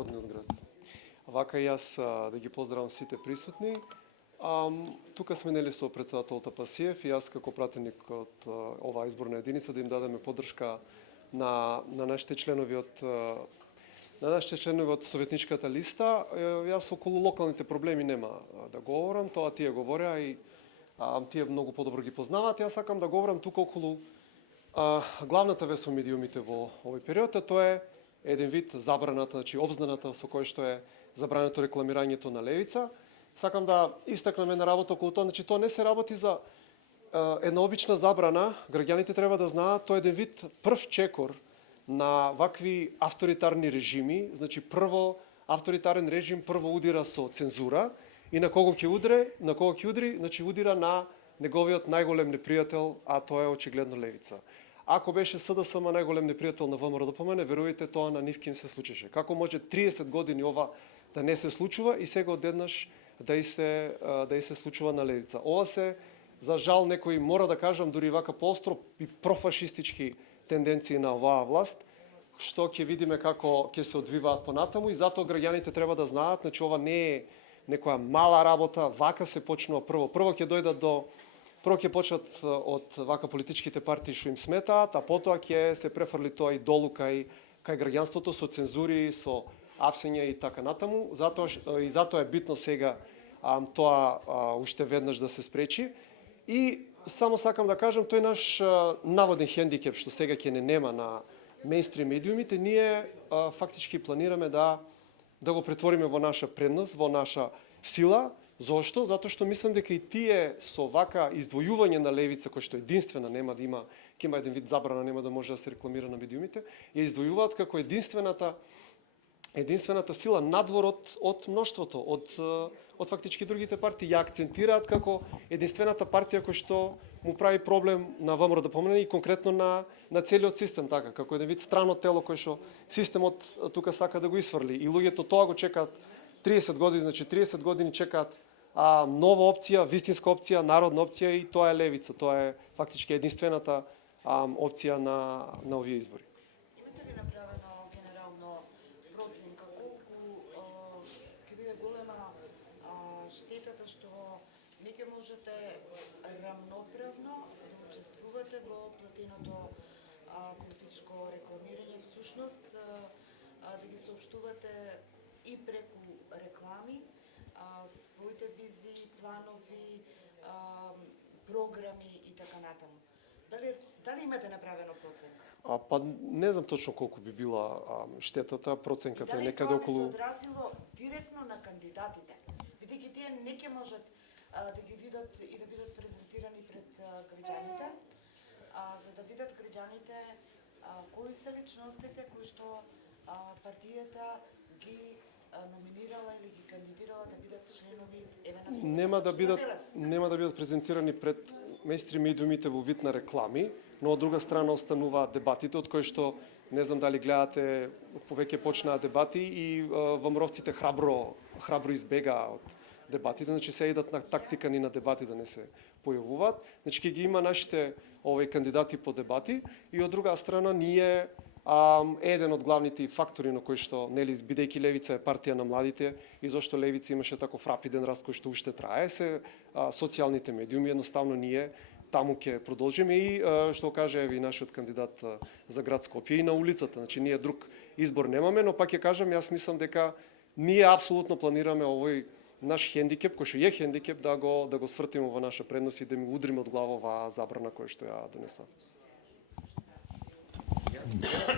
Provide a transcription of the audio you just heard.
родниот град. Вака и јас да ги поздравам сите присутни. Тука сме нели со председател Тапасиев и јас како пратеник од оваа изборна единица да им дадеме поддршка на нашите членови од советничката листа. Јас околу локалните проблеми нема да говорам, тоа тие говореа и тие многу подобро ги познаваат. Јас сакам да говорам тука околу главната вест со медиумите во овој период, а тоа е еден вид забраната, значи обзнаната со кој што е забрането рекламирањето на левица. Сакам да истакнем една работа околу тоа, значи тоа не се работи за една обична забрана. Граѓаните треба да знаат, тоа е еден вид прв чекор на вакви авторитарни режими. Значи прво авторитарен режим прво удира со цензура и на кого ќе удри, значи удира на неговиот најголем непријател, а тоа е очигледно левица. Ако беше СДСМ најголем непријател на ВМРО-ДПМН, верувајте, тоа на нив ќе им се случеше. Како може 30 години ова да не се случува и сега одеднаш да и се случува на левица? Ова се, за жал, некои мора да кажам, дури вака поостро и профашистички тенденции на оваа власт, што ќе видиме како ќе се одвиваат понатаму и затоа граѓаните треба да знаат, значи ова не е некоја мала работа, вака се почнува прво. Прво ќе почнат од вака политичките партии што им сметаат, а потоа ќе се префрли тоа и долу кај граѓанството со цензури, со апсење и така натаму. Затоа е битно сега тоа уште веднаш да се спречи. И само сакам да кажам, тој наш наводен хендикеп што сега ќе не нема на мејнстрим медиумите, ние фактички планираме да го претвориме во наша предност, во наша сила. Зошто? Затоа што мислам дека и тие со вака издвојување на левица, кој што единствена нема да има, ќе има еден вид забрана, нема да може да се рекламира на медиумите, ја издвојуваат како единствената сила надвор од мноштвото, од фактички другите партии. Ја акцентираат како единствената партија кој што му прави проблем на ВМРО-ДПМН и конкретно на целиот систем, така, како еден вид странно тело кој што системот тука сака да го исфрли. И луѓето тоа го чекаат 30 години, значи 30 години чекаат нова опција, вистинска опција, народна опција и тоа е левица. Тоа е фактички единствената опција на овие избори. Имате ли направено генерално проценка колку ќе биде голема штетата што не ќе можете рамноправно да учествувате во платеното политичко рекламирање, всушност да ги соопштувате и преку реклами своите визии, планови, програми и така натаму. Дали имате направено проценка? Па не знам точно колку би била штетата, проценката е некаде околу... Дали тоа би се одразило директно на кандидатите? Бидејќи тие не ќе можат да ги видат и да бидат презентирани пред граѓаните, за да видат граѓаните кои се личностите кои што партијата ги номинирала или ги кандидирала да бидат членови нема да бидат презентирани пред мејнстрим медиумите во вид на реклами, но од друга страна остануваат дебатите, од кои што не знам дали гледате, повеќе почнаа дебати и ВМРО-вците храбро избегаа од дебатите, значи се идат на тактика ни на дебати да не се појавуваат. Значи ќе ги има нашите кандидати по дебати и од друга страна ние еден од главните фактори на кои што, нели, бидејќи левица е партија на младите и зашто левица имаше таков рапиден раст кој што уште трае, се социјалните медиуми. Едноставно ние таму ќе продолжиме и што каже и нашиот кандидат за град Скопје и на улицата. Значи ние друг избор немаме, но пак ќе кажам, јас мислам дека ние апсолутно планираме овој наш хендикеп, кој што е хендикеп, да го свртиме во наша предност и да ми удриме од глава оваа забрана која што ја донеса.